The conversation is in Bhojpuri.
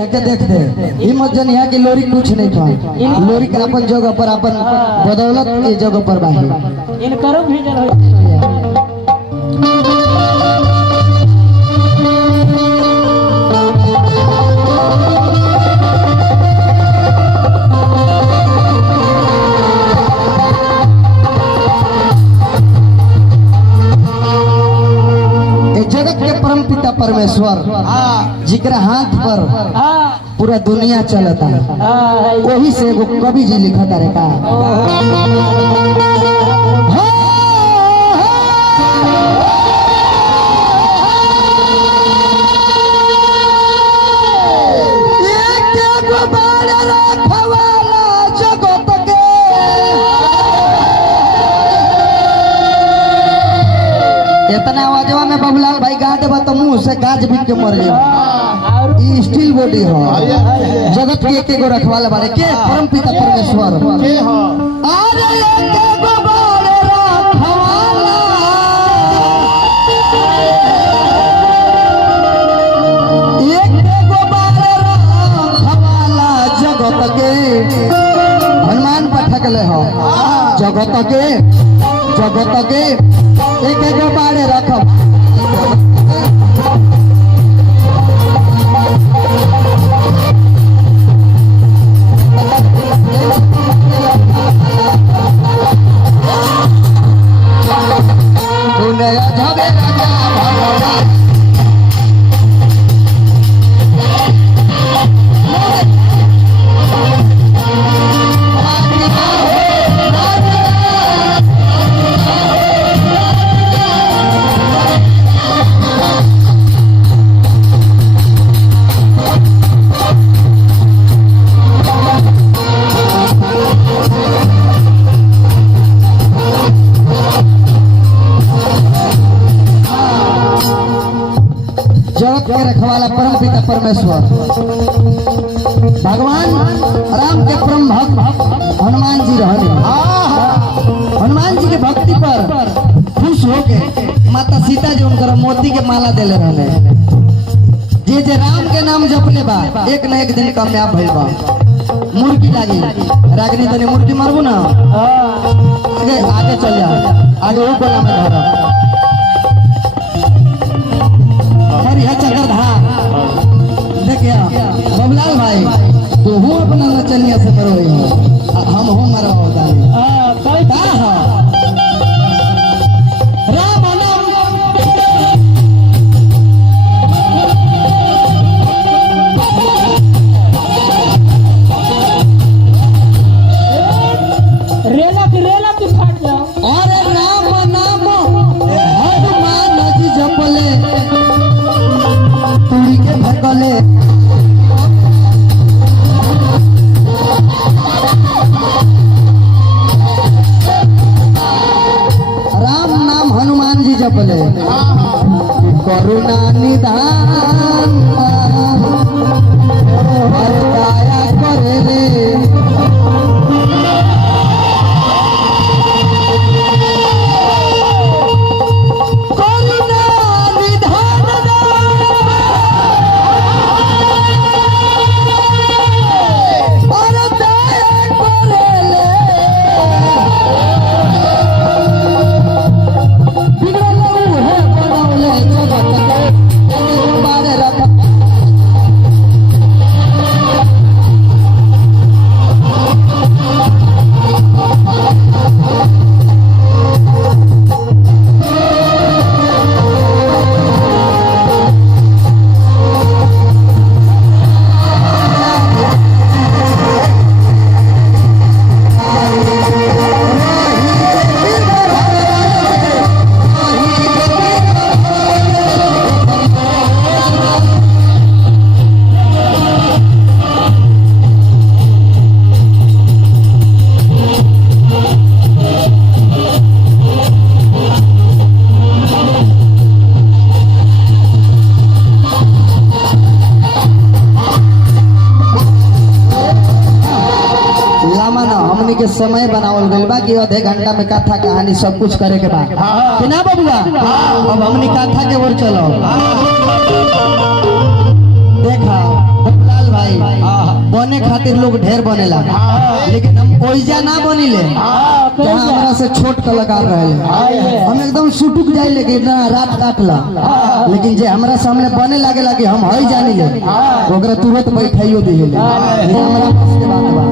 देख दे ई मत जन यहाँ की लोरी कुछ नहीं था लोरी के अपन जगह पर अपन बदौलत ये जगह पर बाही इन करो भेजल हो जगत के परम पिता परमेश्वर जिकरा हाथ पर पूरा दुनिया चलता वही से वो कवि जी लिखता रहता इतना आवाजवा में बबलाल भाई गा देबा तो मुंह से गाज बिक के मर जाए। ई स्टील बॉडी हो जगत के एक एगो रखवाला बारे के परम पिता परमेश्वर के हो अरे एक एगो बारे रखवाला एक एगो बारे रखवाला जगत के हनुमान पाठक ले हो जगत के एक एगो बारे रखब जगत के रखवाला परम पिता परमेश्वर भगवान राम के परम भक्त हनुमान जी रहे। हनुमान जी के भक्ति पर खुश होके माता सीता जी उनकर मोती के माला देले रहे। जे राम के नाम जपले बा एक न एक दिन कामयाब भइल बा। मुर्गी लागी रागनी तने मुर्गी मारबू ना आगे चल जा आगे वो बोला में धर चक्रधार देखिए बबलाल भाई तो हूँ अपना नचनिया से मरो हम हूँ मरो राम रेला की फाट जाओ और राम नाम हनुमान जी जपले तुड़ी के भगले राम नाम हनुमान जी जपले करुणा निधान और दया करे रे के समय बनावल गइल बा कि आधे घंटा में कथा कहानी सब कुछ करे के बा कि ना बबुआ। अब हमनी कथा के ओर चलो। देखा बने खातिर लोग ढेर बनेला, लेकिन हम ओइजा ना बनिले जहाँ हमरा से छोट कलाकार रहे। हम एकदम सुटुक जाए लेकिन रात काटला, लेकिन जे हमरा सामने बने लागे कि हम हई जानी ले ओकरा तुरंत बैठाइयो दिले। हमरा बस के बात बा।